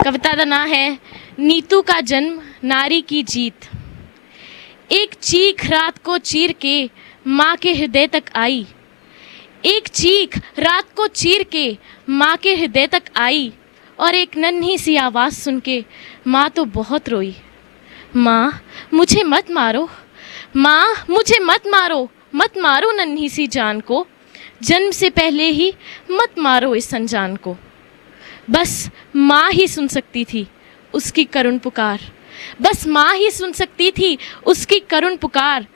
कविता का नाम है नीतू का जन्म नारी की जीत। एक चीख रात को चीर के माँ के हृदय तक आई। एक चीख रात को चीर के माँ के हृदय तक आई और एक नन्ही सी आवाज़ सुन के माँ तो बहुत रोई। माँ मुझे मत मारो, माँ मुझे मत मारो नन्ही सी जान को। जन्म से पहले ही मत मारो इस अनजान को। बस माँ ही सुन सकती थी उसकी करुण पुकार। बस माँ ही सुन सकती थी उसकी करुण पुकार।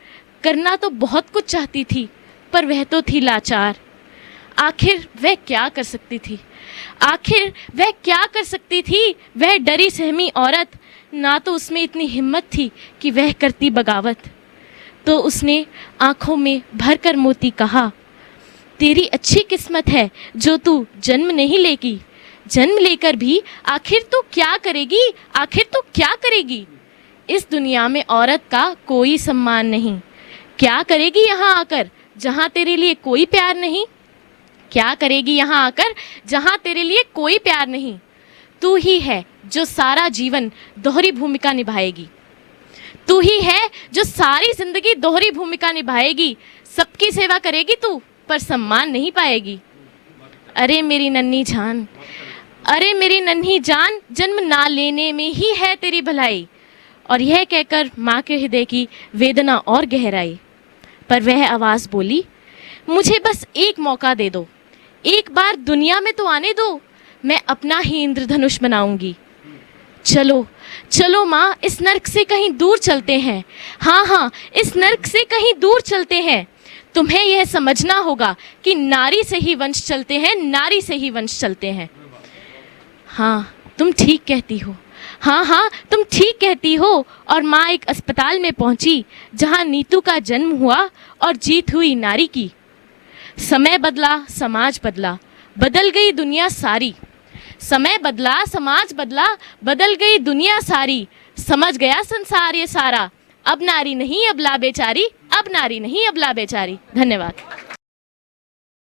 करना तो बहुत कुछ चाहती थी पर वह तो थी लाचार। आखिर वह क्या कर सकती थी, आखिर वह क्या कर सकती थी। वह डरी सहमी औरत, ना तो उसमें इतनी हिम्मत थी कि वह करती बगावत। तो उसने आंखों में भर कर मोती कहा, तेरी अच्छी किस्मत है जो तू जन्म नहीं लेगी। जन्म लेकर भी आखिर तू क्या करेगी, आखिर तू क्या करेगी। इस दुनिया में औरत का कोई सम्मान नहीं। क्या करेगी यहाँ आकर जहाँ तेरे लिए कोई प्यार नहीं। क्या करेगी यहाँ आकर जहाँ तेरे लिए कोई प्यार नहीं। तू ही है जो सारा जीवन दोहरी भूमिका निभाएगी। तू ही है जो सारी जिंदगी दोहरी भूमिका निभाएगी। सबकी सेवा करेगी तू पर सम्मान नहीं पाएगी। अरे मेरी नन्ही जान, अरे मेरी नन्ही जान, जन्म ना लेने में ही है तेरी भलाई। और यह कहकर माँ के हृदय की वेदना और गहराई। पर वह आवाज़ बोली, मुझे बस एक मौका दे दो, एक बार दुनिया में तो आने दो। मैं अपना ही इंद्रधनुष बनाऊंगी। चलो चलो माँ, इस नर्क से कहीं दूर चलते हैं। हाँ हाँ, इस नर्क से कहीं दूर चलते हैं। तुम्हें यह समझना होगा कि नारी से ही वंश चलते हैं, नारी से ही वंश चलते हैं। हाँ तुम ठीक कहती हो, हाँ हाँ तुम ठीक कहती हो। और माँ एक अस्पताल में पहुंची जहाँ नीतू का जन्म हुआ और जीत हुई नारी की। समय बदला, समाज बदला, बदल गई दुनिया सारी। समय बदला, समाज बदला, बदल गई दुनिया सारी। समझ गया संसार ये सारा, अब नारी नहीं अबला बेचारी, अब नारी नहीं अबला बेचारी। धन्यवाद।